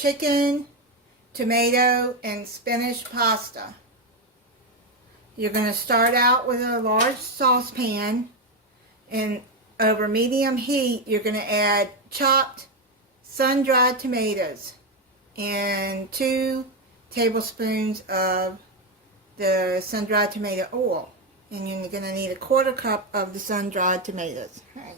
chicken, tomato, and spinach pasta. You're going to start out with a large saucepan, and over medium heat you're going to add chopped sun-dried tomatoes and 2 tablespoons of the sun-dried tomato oil. And you're going to need a 1/4 cup of the sun-dried tomatoes. Okay.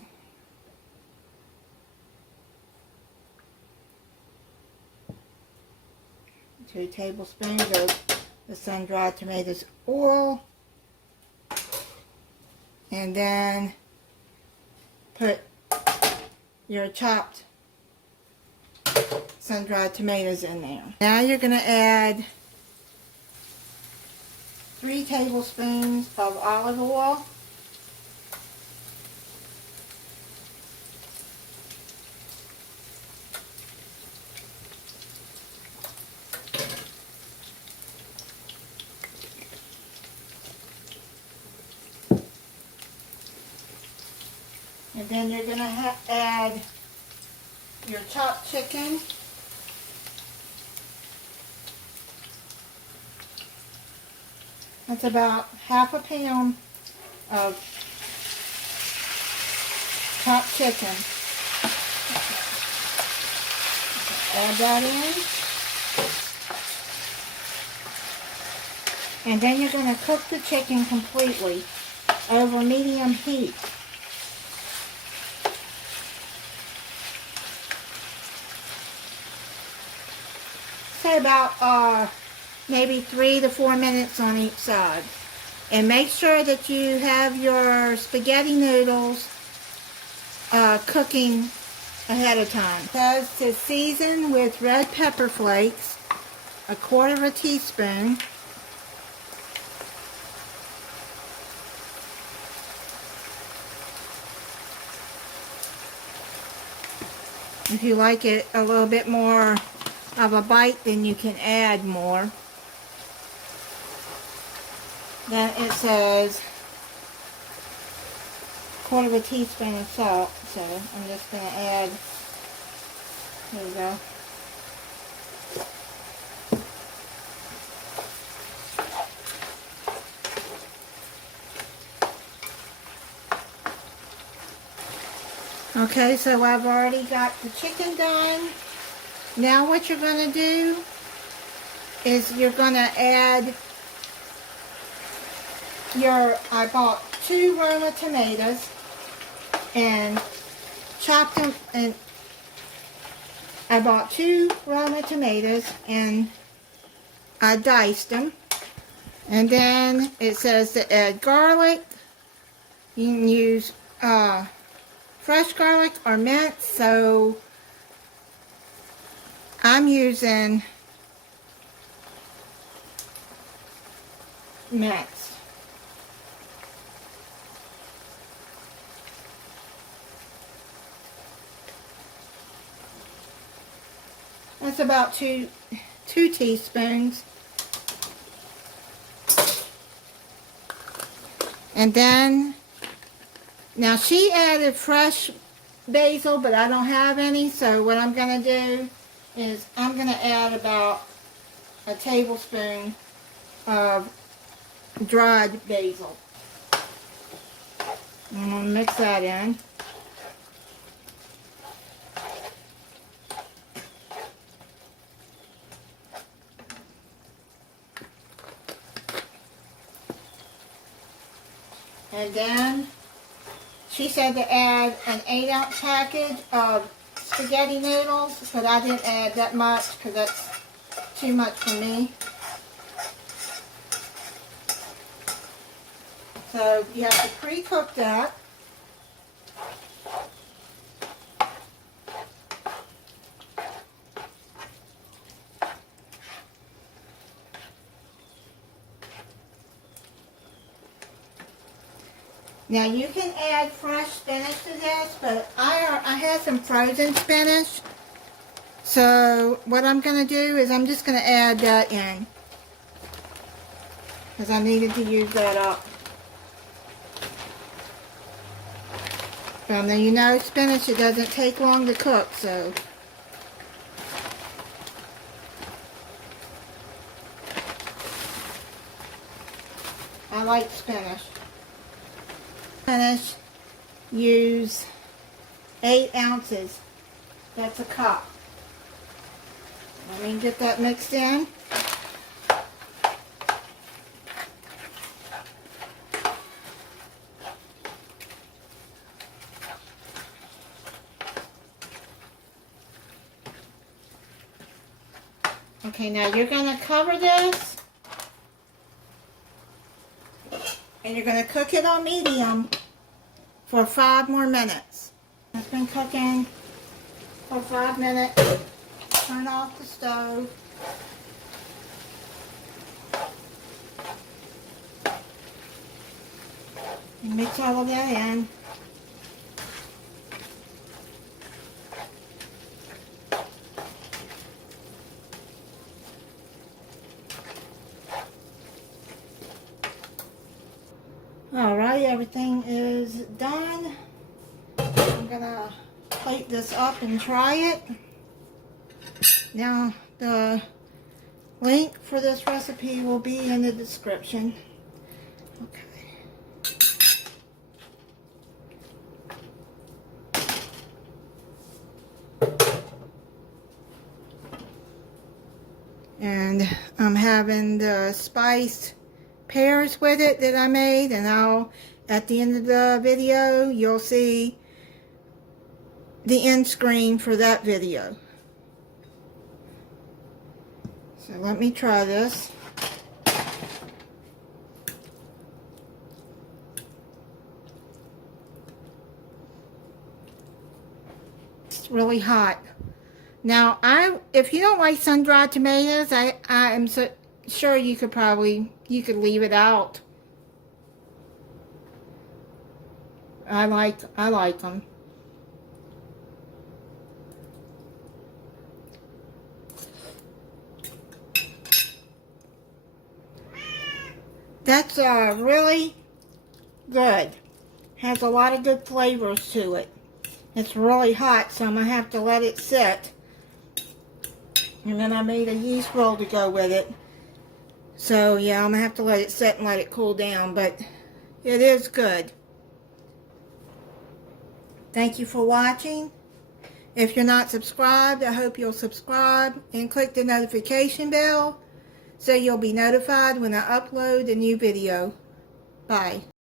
2 tablespoons of the sun-dried tomatoes oil. And then put your chopped sun-dried tomatoes in there. Now you're going to add 3 tablespoons of olive oil. And then you're going to add your chopped chicken. That's about 1/2 pound of chopped chicken. Add that in. And then you're going to cook the chicken completely over medium heat. Say about maybe 3 to 4 minutes on each side. And make sure that you have your spaghetti noodles cooking ahead of time. So to season with red pepper flakes, 1/4 teaspoon. If you like it a little bit more of a bite, then you can add more. Then it says 1/4 teaspoon of salt, so I'm just going to add, there we go. Okay, so I've already got the chicken done. Now what you're going to do is you're going to add I bought 2 Roma tomatoes and chopped them, and I bought 2 Roma tomatoes and I diced them. And then it says to add garlic. You can use fresh garlic or minced, so I'm using minced. That's about two teaspoons. And then, now she added fresh basil, but I don't have any, so what I'm going to do is I'm going to add about a tablespoon of dried basil. I'm going to mix that in. And then she said to add an 8-ounce package of spaghetti noodles, but I didn't add that much because that's too much for me. So you have to pre-cook that. Now you can add fresh spinach to this, but I had some frozen spinach. So what I'm going to do is I'm just going to add that in, because I needed to use that up. Now you know spinach, it doesn't take long to cook, so. I like spinach. Spinach, use 8 ounces. That's a cup. Let me get that mixed in. Okay, now you're going to cover this and you're going to cook it on medium for 5 more minutes. It's been cooking for 5 minutes. Turn off the stove. And mix all of that in. Alright, everything is done. I'm gonna plate this up and try it. Now, the link for this recipe will be in the description. Okay. And I'm having the spiced pears with it that I made, and at the end of the video you'll see the end screen for that video. So let me try this. It's really hot. Now, if you don't like sun-dried tomatoes, I am sure you could leave it out. I like them. That's really good. Has a lot of good flavors to it. It's really hot, so I'm going to have to let it sit. And then I made a yeast roll to go with it. So, yeah, I'm going to have to let it sit and let it cool down. But it is good. Thank you for watching. If you're not subscribed, I hope you'll subscribe and click the notification bell so you'll be notified when I upload a new video. Bye.